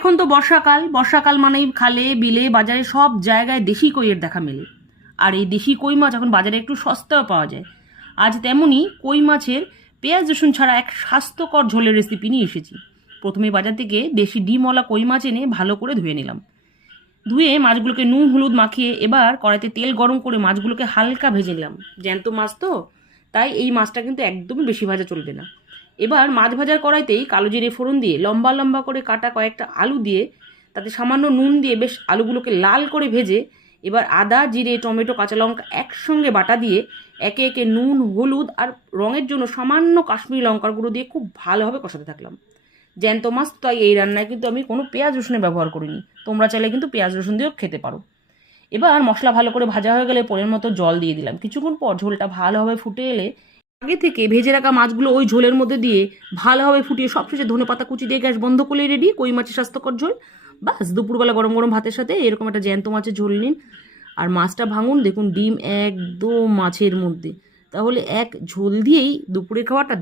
এখন তো বর্ষাকাল, বর্ষাকাল মানেই খালে বিলে বাজারে সব জায়গায় দেশি কইয়ের দেখা মেলে। আর এই দেশি কই মাছ এখন বাজারে একটু সস্তাও পাওয়া যায়। আজ তেমনই কই মাছের পেঁয়াজ রসুন ছাড়া এক স্বাস্থ্যকর ঝোলের রেসিপি নিয়ে এসেছি। প্রথমে বাজার থেকে দেশি ডিমওয়ালা কই মাছ এনে ভালো করে ধুয়ে নিলাম। ধুয়ে মাছগুলোকে নুন হলুদ মাখিয়ে এবার কড়াইতে তেল গরম করে মাছগুলোকে হালকা ভেজে নিলাম। জ্যান্ত মাছ তো, তাই এই মাছটা কিন্তু একদমই বেশি ভাজা চলবে না। এবার মাছ ভাজার কড়াইতেই কালো জিরে ফোড়ন দিয়ে লম্বা লম্বা করে কাটা কয়েকটা আলু দিয়ে তাতে সামান্য নুন দিয়ে বেশ আলুগুলোকে লাল করে ভেজে এবার আদা জিরে টমেটো কাঁচা লঙ্কা একসঙ্গে বাটা দিয়ে একে একে নুন হলুদ আর রঙের জন্য সামান্য কাশ্মীরি লঙ্কার গুঁড়ো দিয়ে খুব ভালোভাবে কষাতে থাকলাম। জ্যান্ত মাছ, তাই এই রান্নায় কিন্তু আমি কোনো পেঁয়াজ রসুনের ব্যবহার করিনি। তোমরা চাইলে কিন্তু পেঁয়াজ রসুন দিয়েও খেতে পারো। এবার মশলা ভালো করে ভাজা হয়ে গেলে পরের মতো জল দিয়ে দিলাম। কিছুক্ষণ পর ঝোলটা ভালোভাবে ফুটে এলে আগে থেকে ভেজে রাখা মাছগুলো ওই ঝোলের মধ্যে দিয়ে ভালোভাবে ফুটিয়ে সবশেষে ধনেপাতা কুচি দিয়ে গ্যাস বন্ধ করলে রেডি কই মাছের স্বাস্থ্যকর ঝোল। বাস, দুপুরবেলা গরম গরম ভাতের সাথে এরকম একটা জ্যান্ত মাছের ঝোল নিন আর মাছটা ভাঙুন, দেখুন ডিম একদম মাছের মধ্যে, তাহলে এক ঝোল দিয়েই দুপুরের খাওয়াটা